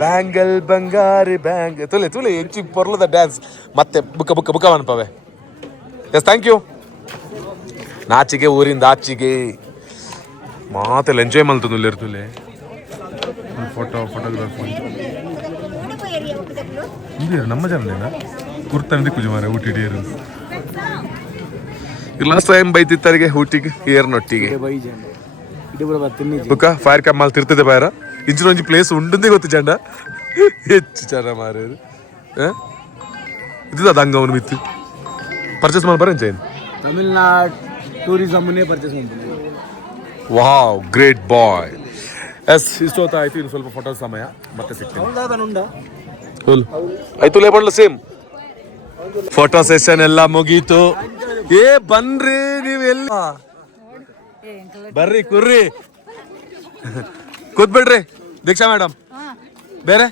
ಬ್ಯಾಂಗಲ್ ಬಂಗಾರಿ ಬ್ಯಾಂಗ್ ತುಲೆ ತುಲೆ ಹೆಚ್ಚು ಪೊರ್ಲದ ಡ್ಯಾನ್ಸ್ ಮತ್ತೆ ಬುಕ್ಕ ಅನ್ಪವೆ ಎಸ್ ಥ್ಯಾಂಕ್ ಯು ನಾಚಿಗೆ ಊರಿಂದ ಆಚಿಗೆ ಮಾತೆಲ್ಲ ಎಂಜಾಯ್ ಮಾಡ್ತದೆ ಇರ್ತಲೆ ಫೋಟೋಗ್ರಾಫಿ ನಮ್ಮ ಜನ ಕುರ್ತಂದಿ ಕುಜುಮಾರ ಊಟಿಡಿಯರು ಲಾಸ್ಟ್ ಟೈಮ್ ಬೈತಿತ್ತರಿಗೆ ಊಟಿಗೆ ಏರ್ನೊಟ್ಟಿಗೆ ಬುಕ್ಕ ಫೈರ್ ಕ್ಯಾಂಪ್ ಮಾಲ್ ತಿರ್ತದೆ ಬಾರ ಇಂಚಿನ ಒಂಜಿ ಪ್ಲೇಸ್ ಉಂಡಂದೇ ಗೊತ್ತು ಜಂಡ ಹೆಚ್ಚು ಜನ ಮಾರೇರು ಇದು ಅದು ಹಂಗ ಮಿತ್ತು ಪರ್ಚೇಸ್ ಮಾಡಿ ಬರೇನು ಚೈನ್ ತಮಿಳ್ನಾಡು ಟೂರಿಸಮ್ನೇ ಪರ್ಚೇಸ್ ಮಾಡ್ತೀನಿ. ವಾವ್ ಗ್ರೇಟ್ ಬಾಯ್ ಎಸ್ ಇಷ್ಟೊತ್ತಾಯ್ತು ಇನ್ನು ಸ್ವಲ್ಪ ಫೋಟೋ ಸಮಯ ಮತ್ತೆ ಸಿಗ್ತೀನಿ ಫುಲ್ ಆಯ್ತು ಲೇಬಂಡ್ಲ ಸೇಮ್ ಫೋಟೋ ಸೆಷನ್ ಎಲ್ಲ ಮುಗೀತು ಏ ಬನ್ರಿ ನೀವೆಲ್ಲ ಬರ್ರಿ ಕುರ್ರಿ ಕೂತ್ಬಿಡ್ರಿ ದೀಕ್ಷಾ ಮೇಡಮ್ ಬೇರೆ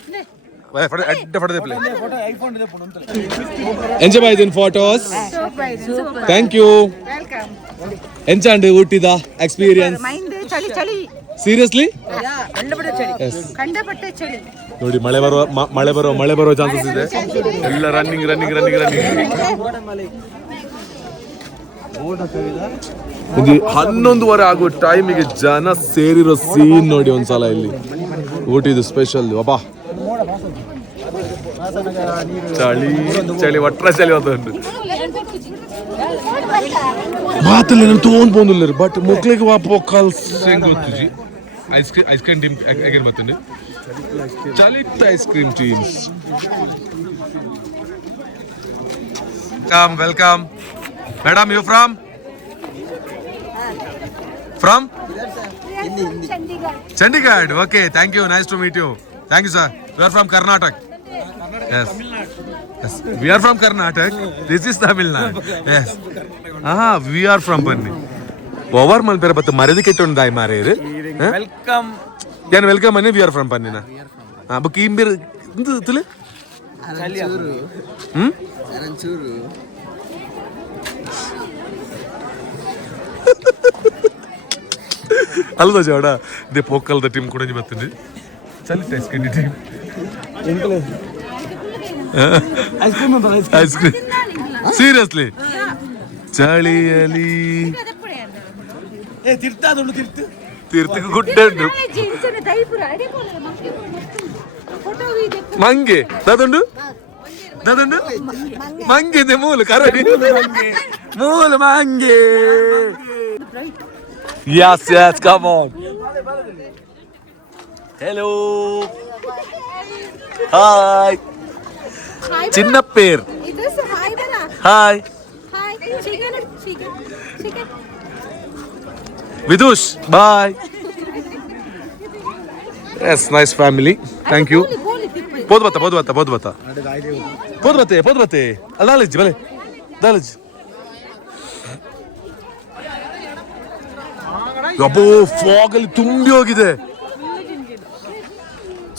ಅಡ್ಡ ಫೋಟೋ ಪ್ಲೇ ಎಂಜಾಯ್ ಮಾಡಿದ್ದೀನಿ ಫೋಟೋಸ್ ಥ್ಯಾಂಕ್ ಯು ಎಂಚಾಂಡ್ ಊಟಿದ ಎಕ್ಸ್ಪೀರಿಯನ್ಸ್ ಸೀರಿಯಸ್ಲಿ ನೋಡಿ ಮಳೆ ಬರುವ ಚಾನ್ಸಸ್ ಇದೆ ಎಲ್ಲ ರನ್ನಿಂಗ್ 11:30 ಆಗೋ ಟೈಮಿಗೆ ಜನ ಸೇರಿರೋ ಸೀನ್ ನೋಡಿ ಒಂದ್ಸಲ ಇಲ್ಲಿ ಊಟಿದು ಸ್ಪೆಷಲ್ ಅಬ್ಬಾ ಚಳಿ ಒಟ್ರ ಚಳಿ ಒಂದು ಮಾತಲ್ಲ ನಾನು ತೊಗೊಂಡು ಬಟ್ ಮುಕ್ಳಿಗೆ ವಾಪೋ ಕಲ್ಸಂಗ್ ಗೊತ್ತಿಜಿ ಐಸ್ ಕ್ರೀಮ್ ಟೀಮ್ ಅಗೇನ್ ಬರ್ತೀನಿ ಚಲಿತ ice cream teams welcome madam you from Chandigarh. Okay, thank you. Nice to meet you. Thank you, sir. We are from Karnataka. Yes. We are from Karnataka. This is Tamil Nadu. Yes. We are from Panni. Over man pera but married ketton dai married. Welcome. Can welcome ani we are from Panni na. But kimbir tule? Aranchuru. ಅಲ್ದ ಜೋಡ they ಪೋಕಲ್ದ team ಕೂಡ ಬರ್ತೀನಿ ಚಲಿ ice cream team ice cream seriously ಚಳಿಯಲಿ ತೀರ್ಥಕ್ಕೆ ಗುಡ್ಡ ಮಂಗೆ ದಾದುಂಡು ಮಂಗೆ ಮೂಲ ಕರಡಿ ಮೂಲ ಮಂಗೆ Yes, come on. Hello. Hi. Chinna pair. Hi. Chicken. Vidush, bye. Yes, nice family. Thank you. Pod bata. Dalaj, bale. Dalaj. ಅಬ್ಬೋ ಫಾಗ್ ಅಲ್ಲಿ ತುಂಬಿ ಹೋಗಿದೆ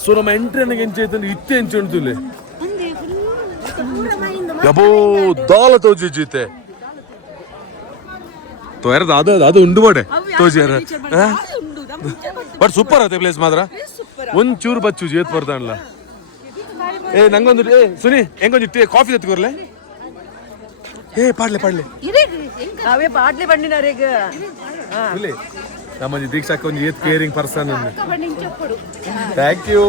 ಸೊ ನಮ್ಮ ಎಂಟ್ರಿ ಎಂಚೈತಂದ್ರೆ ಇತ್ತೆ ಎಂಚುಂಟುಲೆ ಅಬ್ಬೋ ದಾಲ ತೋಜಿ ಜೀತೆ ತೋಯರದ ಅದು ಉಂಡು ಮಾಡೆ ತೋಜಿಯಾರ ಬಟ್ ಸೂಪರ್ ಆಗುತ್ತೆ ಪ್ಲೇಸ್ ಮಾತ್ರ ಒಂಚೂರು ಬಚ್ಚು ಜೇತ್ ಬರ್ತಾನಲ್ಲ ಏ ನಂಗೊಂದು ಸುನಿ ಹೆಂಗೊಂದು ಕಾಫಿ ಎತ್ಕೊರ್ಲೆ ಏ ಪಾಡ್ಲೆ ಅವೇ ಪಾಡ್ಲೆ ಬಂಡಿನಾರೀಗ ನಮ್ಮ ದೀಕ್ಷಾಕ್ಕ ಒಂದು ಏತ್ ಕೇರಿಂಗ್ ಪರ್ಸನ್ ಥ್ಯಾಂಕ್ ಯು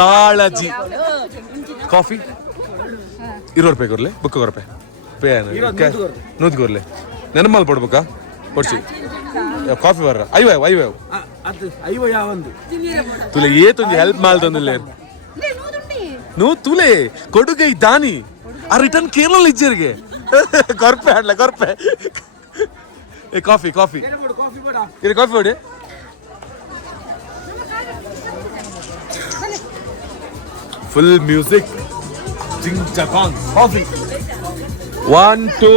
ಕಾಳಜಿ ಕಾಫಿ 20 ರೂಪಾಯಿ ಕೊರ್ಲೆ ಬುಕ್ ರೂಪಾಯಿ ಪೇ ನೂತ್ ಕೊರ್ಲೆ ನೆನ ಮಾಲ್ ಪಡ್ಬೇಕಾ ಕೊಡ್ಸಿ ಕಾಫಿ ಬರ್ರ ಅಯ್ಯೋ ಯಾವಂದು ತುಲೆ ಏತೊಂದು ಹೆಲ್ಪ್ ಮಾಡ್ತಂದಿಲ್ಲ ನೂ ತುಲೆ ಕೊಡುಗೈ ದಾನಿ ಆ ರಿಟರ್ನ್ ಕೇರಳ ಇಜ್ಜರಿಗೆ ಕೊರ್ಪೆ ಕಾಫಿ ಇದು ಕಾಫಿ ಹೊಡಿ full music coffee 1 2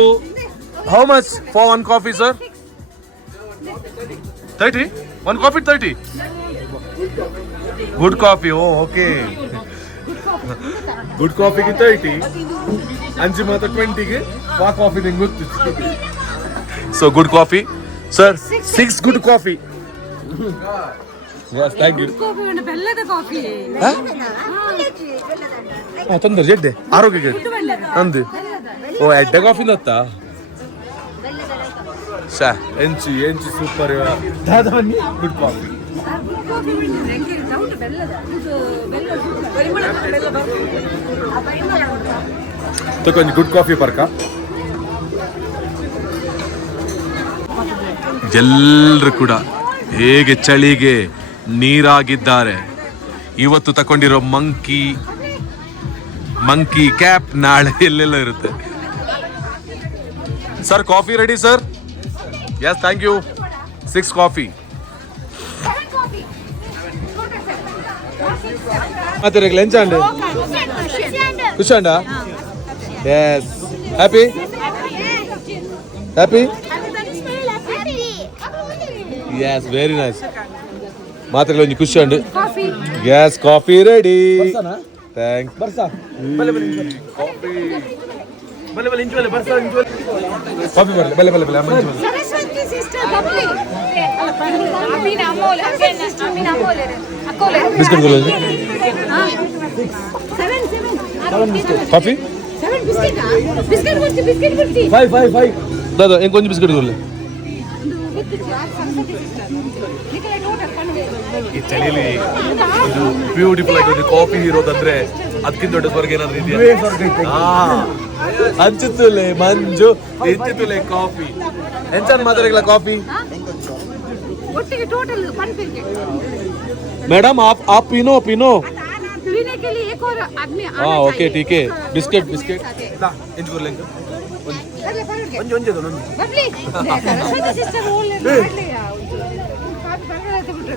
how much for one coffee sir 30 one coffee 30 good coffee okay good ಕಾಫಿಗೆ 30 ಅಂಚು ಮಾತ್ರ 20ಗೆ ಆ ಕಾಫಿ ನಿಂಗೆ ಗೊತ್ತಿತ್ತು so good coffee sir 6 good coffee thank you ಬೆಲ್ಲದ ಕಾಫಿ ತೊಂದರೆ ಜಡ್ಡೆ ಆರೋಗ್ಯಕ್ಕೆ ಅಂದು ಓ ಎಡ್ಡೆ ಕಾಫಿ ನತ್ತ ಶಾ ಎಂಚಿ ಎಂಚಿ ಸೂಪರ್ ದಾದವನ್ನಿ ಗುಡ್ ಕಾಫಿ ತಗೊಂಡು ಗುಡ್ ಕಾಫಿ ಬರ್ಕ ಎಲ್ಲರೂ ಕೂಡ ಹೇಗೆ ಚಳಿಗೆ ನೀರಾಗಿದ್ದಾರೆ ಇವತ್ತು ತಕೊಂಡಿರೋ ಮಂಕಿ ಕ್ಯಾಪ್ ನಾಳೆ ಎಲ್ಲೆಲ್ಲ ಇರುತ್ತೆ sir coffee ready sir yes thank you 6 coffee ಮತ್ತೆ ಲಂಚ್ ಅಂಡ್ ಖುಷಂಡ yes happy yes very nice ಮಾತ್ರ ಒಂಜಿ ಖುಷಿ ಉಂಡು gas coffee ready thank coffee ಬರಲಿ ಬಲೆ ಬಲೆ ಬಲೆ ಬಿಸ್ಕೆಟ್ ಕಾಫಿ ದಾದಾ ಇಂಕೊಂಚು ಬಿಸ್ಕೆಟ್ ಕೊಡಲಿ ಈ ಚಳಿಲಿ ಒಂದು ಬ್ಯೂಟಿಫುಲ್ ಆಗಿ ಒಂದು ಕಾಫಿ ಇರೋದಂದ್ರೆ ಅದಕ್ಕಿಂತ ದೊಡ್ಡ ಸ್ವರ್ಗ ಏನಾದ್ರು ಇದೆಯಾ ಹಂಚುತ್ತಲೆ ಮಂಜು ಹೆಚ್ಚುತ್ತಲೆ ಕಾಫಿ ಎಂತ ಮಾತಾಡಲ್ಲ ಕಾಫಿ मैडम आप पिनो पिनो पीने के लिए एक और आदमी हाँ ओके ठीक है बिस्किट बिस्किट इंच कर लेंगे बबली सरस्वती सिस्टर बोल ಮಾಡ್ಲಿಯಾ ಕಾಫಿ ಬರಗಾಲಕ್ಕೆ ಬಿಟ್ರೆ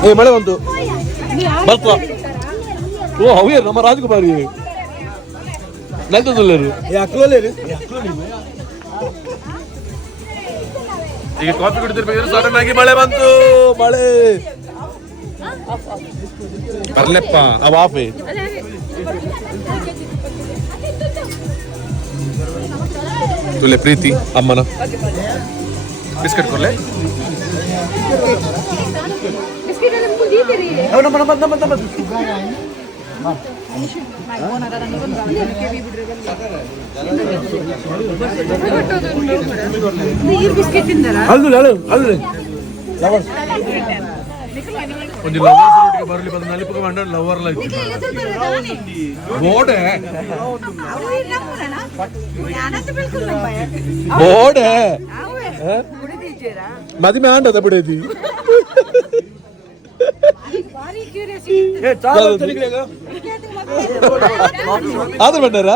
ಏ ಮಳೆ ಬಂತು ಬರ್ತಾ ಓ ಹೌಯರ್ ನಮ್ಮ ರಾಜಕುಮಾರಿ ಈಗ ಕಾಫಿ ಕುಡಿದಿರ್ಬೇಕಾದ್ರೆ ಸಡನ್ ಆಗಿ ಮಳೆ ಬಂತು ಮಳೆ ಬರ್ಲೆಪ್ಪ ಅವ ಆಫೆ ತುಲೆ ಪ್ರೀತಿ ಅಮ್ಮನ ಬಿಸ್ಕೆಟ್ ಕೊಡ್ಲೆ ಬಿಸ್ಕೆಟ್ ಎಲ್ಲ ಮುಂದಿದ್ದೀರಿ ನೀರು ಬಿಸ್ಕೆಟ್ ತಿಂದಾರ ಒಂದು ಲವರ್ಸ್ ಒಟ್ಟಿಗೆ ಬರಲಿ ಬಂದು ನಲಿಪಕ್ಕೆ ಬಂದ ಲವರ್ ಲೈಫ್ ಓಡೆ ಓಡೆ ಮದುವೆ ಆಂಡದ ಬಿಡೇದಿ ಆದ್ರೆ ಬಂದಾರ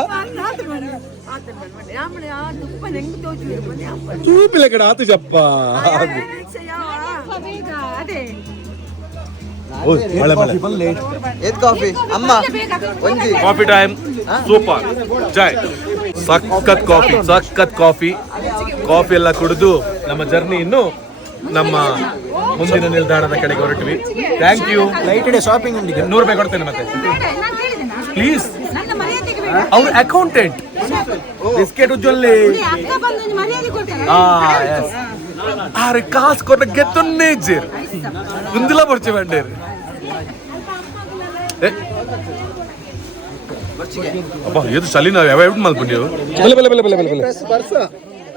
చూపిలే ఇక్కడ ఆతు చెప్ప ಕಾಫಿ ಟೈಮ್ ಸೂಪರ್ ಜಾಯ್ ಸಖತ್ ಕಾಫಿ ಕಾಫಿ ಎಲ್ಲ ಕುಡಿದು ನಮ್ಮ ಜರ್ನಿ ಇನ್ನು ನಮ್ಮ ಮುಂದಿನ ನಿಲ್ದಾಣದ ಕಡೆಗೆ ಹೊರಟ್ವಿ thank you light day shopping ಉಂಟು ₹100 ಕೊಡ್ತೇನೆ ಮತ್ತೆ ಪ್ಲೀಸ್ ಅವ್ರ ಅಕೌಂಟೆಂಟ್ ಬಿಸ್ಕೆಟ್ ಉಜ್ಜೊಲ್ಲಿ ಆರೆ ಕಾಸು ಕೊಟ್ಟ ಗೆತ್ತೊನ್ನೇ ಇಜ್ಜೇರು ಮುಂದಿಲ ಬರ್ಚೆ ಬಂಡೇರು ಅಬ್ಬಾ ಇದು ಚಳಿ ನಾವು ಯಾವ ಮಾಡ್ಕೊಂಡೇವು ಬಲೆ ಬಲೆ ಬಲೆ ಬಲೆ ಬಲೆ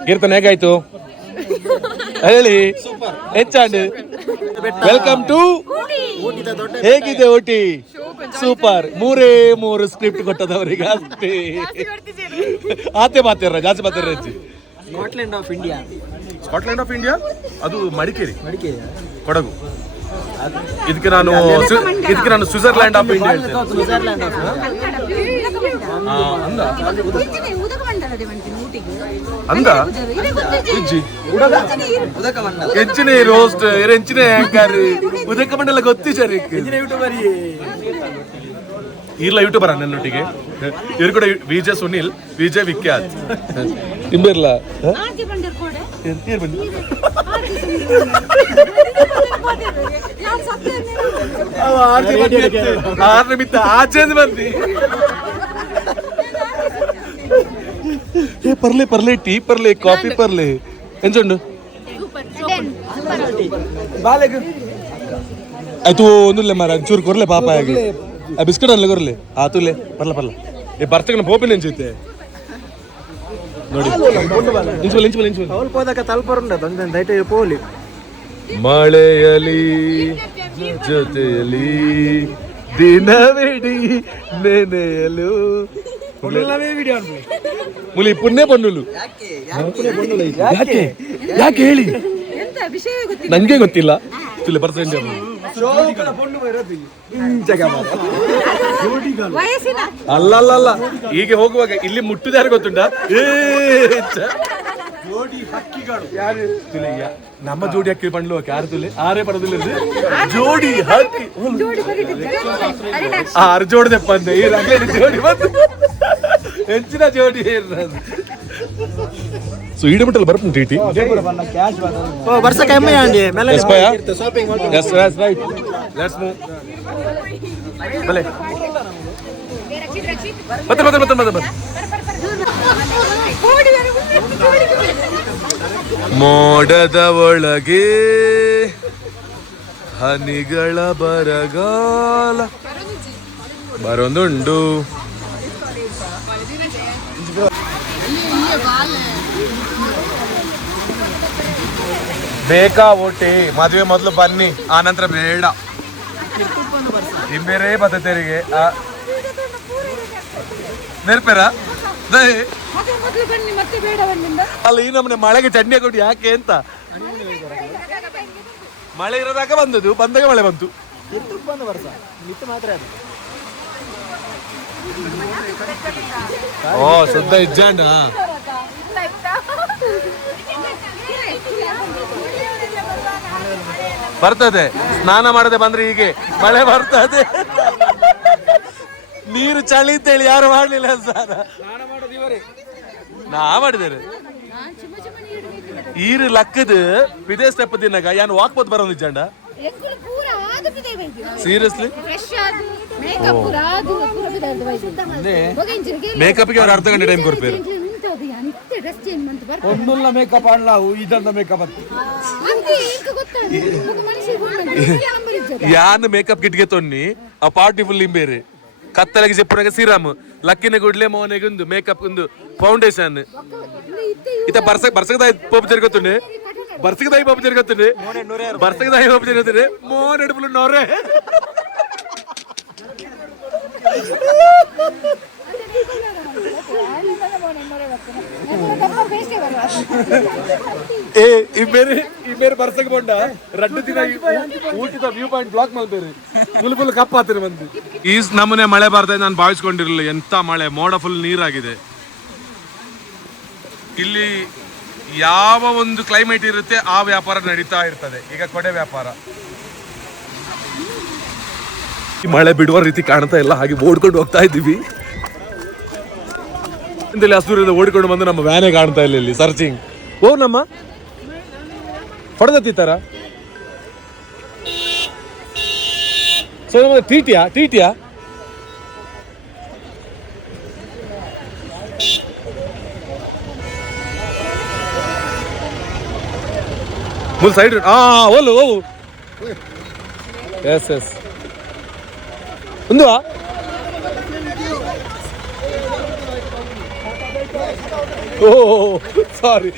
ಕೀರ್ತನ ಹೇಗಾಯ್ತು ಹೇಳಿ ಹೆಚ್ಚಾಂಡ್ ವೆಲ್ಕಮ್ ಟು ಹೇಗಿದೆ ಓಟಿ ಸೂಪರ್ 3 ಸ್ಕ್ರಿಪ್ಟ್ ಕೊಟ್ಟದವರಿಗೆ ಅಷ್ಟೇ ಆತೆ ಮಾತಾರ ಜಾಸ್ತಿ ಮಾತಾರ ಸ್ಕಾಟ್ಲೆಂಡ್ ಆಫ್ ಇಂಡಿಯಾ ಅದು ಮಡಿಕೇರಿ ಕೊಡಗು ಇದಕ್ಕೆ ನಾನು ಸ್ವಿಟ್ಜರ್ಲ್ಯಾಂಡ್ ಆಫ್ ಇಂಡಿಯಾ ಅಂದ ಹೆಚ್ಚಿನ ರೋಸ್ಟ್ ಹೆಚ್ಚಿನ ಆಂಕರ್ ಉದಕ ಮಂಡಲ ಗೊತ್ತಿ ಸರ್ ಇಲ್ಲ ಯೂಟ್ಯೂಬರ್ ನನ್ನೊಟ್ಟಿಗೆ ಇವ್ರು ಕೂಡ ವಿಜಯ್ ಸುನಿಲ್ ವಿಜಯ್ ವಿಖ್ಯಾತ್ ಇಂಬೇರ್ಲ ಆರ್ಜಿ ಬಂದಿರ್ ಕೊಡೆ ಏರ್ ಬನ್ನಿ ಯಾರು ಸತ್ತೇ ಆರ್ ನಿಮಿತ್ತ ಆಚೆ ಬಂದಿ ಏ ಪರ್ಲೆ ಟೀ ಪರ್ಲೆ ಕಾಫಿ ಪರ್ಲೆ ಎಂಚುಂಡು ಬಾಲೆಗ್ ಆಯ್ತು ಒಂದಿಲ್ಲ ಮರ ಚೂರು ಕೊರ್ಲೆ ಪಾಪ ಆಗಿ ಬಿಸ್ಕೆಟ್ ಅಲ್ಲ ಕೊರ್ಲೆ ತುಲೆ ಪರ್ಲ ಏ ಬರ್ತಕ್ಕೆ ಪೋಪಿನ ಎಂಚೈತೆ ನೋಡಿ ಇಂಚುವಲ್ ಅವಳು ಹೋದಾಗ ತಲ್ಪರುಂಡ ತಂದೆ ದಯಟ ಪೋಲಿ ಮಳೆಯಲಿ ಜೊತೆಯಲಿ ದಿನವಿಡೀ ನೆನೆಯಲು ಮುಲಿ ಪುಣ್ಯ ಪನ್ನುಲು ಯಾಕೆ ಹೇಳಿ ಎಂತ ವಿಷಯ ಗೊತ್ತಿಲ್ಲ ನಂಗೆ ಗೊತ್ತಿಲ್ಲ ತುಲೆ ಬರ್ತೇನೆ ವಯಸ್ಸಿನ ಅಲ್ಲ ಹೀಗೆ ಹೋಗುವಾಗ ಇಲ್ಲಿ ಮುಟ್ಟುದು ಯಾರು ಗೊತ್ತುಂಟ ನಮ್ಮ ಜೋಡಿ ಹಕ್ಕಿ ಬಂಡ್ಲು ಯಾರು ತುಲೆ ಆರೇ ಪಡದಿಲ್ಲ ಜೋಡಿ ಹಕ್ಕಿ ಜೋಡಿ ಬರೀತಿದ್ದಾರೆ ಆರು ಜೋಡದಪ್ಪ ಅಂದೆ ಈ ರಂಗೇಲಿ ಜೋಡಿ ಬಂದು ಹೆಚ್ಚಿನ ಜೋಡಿ ಸೊ ಈಡಮಟ್ಟಲ್ಲಿ ಬರ್ಪುಂಟು ಟಿ ಕ್ಯಾಶ್ ವರ್ಷ ಕಮ್ಮಿ ಅಂಡಿ ಮೇಲೆ Yes, bhaiya. Shopping Yes, right. Let's move. ಬಲೆ ಮತ್ತೆ ಮೋಡದ ಒಳಗೆ ಹನಿಗಳ ಬರಗಾಲ ಬರೊಂದುಂಡು ಬೇಕಾ ಓಟಿ ಮದುವೆ ಮೊದಲು ಬನ್ನಿ ಆನಂತರ ಬೇಡ ಬೇರೆ ಬರ್ತೇರಿಗೆ ನೆರ್ಪೇರ ಮೊದಲು ಬನ್ನಿ ಮತ್ತೆ ಬೇಡ ಬನ್ನಿಂದ ಅಲ್ಲ ಈ ನಮ್ಮನೆ ಮಳೆಗೆ ಚಂಡಿ ಕೊಡಿ ಯಾಕೆ ಅಂತ ಮಳೆ ಇರೋದಾಗ ಬಂದದ್ದು ಬಂದಾಗ ಮಳೆ ಬಂತು ವರ್ಷ ಮಿತ್ತು ಮಾತ್ರ ಅದು ಓ ಶುದ್ಧ ಇಜ್ಜಾಂಡ ಬರ್ತದೆ ಸ್ನಾನ ಮಾಡದೆ ಬಂದ್ರೆ ಹೀಗೆ ಮಳೆ ಬರ್ತದೆ ನೀರು ಚಳಿ ಅಂತೇಳಿ ಯಾರು ಮಾಡ್ಲಿಲ್ಲ ಸರ್ ನಾ ಮಾಡಿದ್ದೇನೆ ಈರು ಲಕ್ಕದು ವಿದೇಶ ಸ್ಟೆಪ್ ದಿನಾಗ ಯಾನು ವಾಕ್ಬೋದು ಬರೋ ನಿಜಾಂಡ ಸೀರಿಯಸ್ಲಿ ಮೇಕಪ್ಗೆ ಅವ್ರು ಅರ್ಧ ಗಂಟೆ ಟೈಮ್ ಕೊಡ್ತಾರೆ ಒಂದುಲ್ಲ ಮೇಕಪ್ ಆಡ್ಲಾವು ಇದಂತ ಮೇಕಪ್ ಅಂತ ಯಾನು ಮೇಕಪ್ ಕಿಟ್ಗೆ ತೊನ್ನಿ ಆ ಪಾರ್ಟಿ ಫುಲ್ ಇಂಬೇರೆ ಕತ್ತಲಗೆ ಚೆಪ್ಪುನಾಗ ಸಿರಾಮ್ ಲಕ್ಕಿನ ಗುಡ್ಲೆ ಮೋನೆಗೆ ಒಂದು ಮೇಕಪ್ ಒಂದು ಫೌಂಡೇಶನ್ ಇತ ಬರ್ಸಕದಾಯಿ ಪೋಪ್ ಜರ್ಗೊತ್ತುಂಡೆ ಬರ್ಸಕದಾಯಿ ಪೋಪ್ ಜರ್ಗೊತ್ತುಂಡೆ ಬರ್ಸಕದಾಯಿ ಪೋಪ್ ಜರ್ಗೊತ್ತುಂಡೆ ಮೋನ್ ಎಡುಪುಲು ನೋರೆ ಏ ಇಬ್ಬೇರೆ ಬರ್ಸಕ್ ಬಂಡ ರಡ್ಡು ದಿನ ಊಟದ ವ್ಯೂ ಪಾಯಿಂಟ್ ಬ್ಲಾಕ್ ಮಾಡ್ಬೇರೆ ಫುಲ್ ಕಪ್ ಆತಿರ ಬಂದು ಈ ನಮ್ಮನೆ ಮಳೆ ಬರ್ತಾ ನಾನು ಭಾವಿಸ್ಕೊಂಡಿರಲಿಲ್ಲ ಎಂತ ಮಳೆ ಮೋಡ ಫುಲ್ ನೀರಾಗಿದೆ ಇಲ್ಲಿ ಯಾವ ಒಂದು ಕ್ಲೈಮೇಟ್ ಇರುತ್ತೆ ಆ ವ್ಯಾಪಾರ ನಡೀತಾ ಇರ್ತದೆ ಈಗ ಕೊಡೆ ವ್ಯಾಪಾರ ಈ ಮಳೆ ಬಿಡುವ ರೀತಿ ಕಾಣ್ತಾ ಇಲ್ಲ ಹಾಗೆ ಓಡ್ಕೊಂಡು ಹೋಗ್ತಾ ಇದ್ದೀವಿ ಹಸೂರಿಂದ ಓಡಿಕೊಂಡು ಬಂದು ನಮ್ಮ ವ್ಯಾನೇ ಕಾಣ್ತಾ ಇಲ್ಲ ಇಲ್ಲಿ ಸರ್ಚಿಂಗ್ ಓ ನಮ್ಮ ಹೊಡೆದತ್ತಿತ್ತಾರ ಸೊ ನಮ್ಮ ಟಿಟಿಯಾ ಫುಲ್ ಸೈಡ್ ಓಲು ಓವು ಎಸ್ ಒಂದು ಓ ಸಾರಿ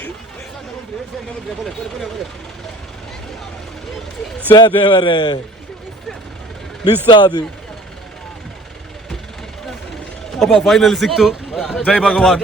ದೇವರೇ ಮಿಸ್ ಆದು ಅಪ್ಪ ಫೈನಲ್ ಸಿಕ್ತು ಜೈ ಭಗವಾನ್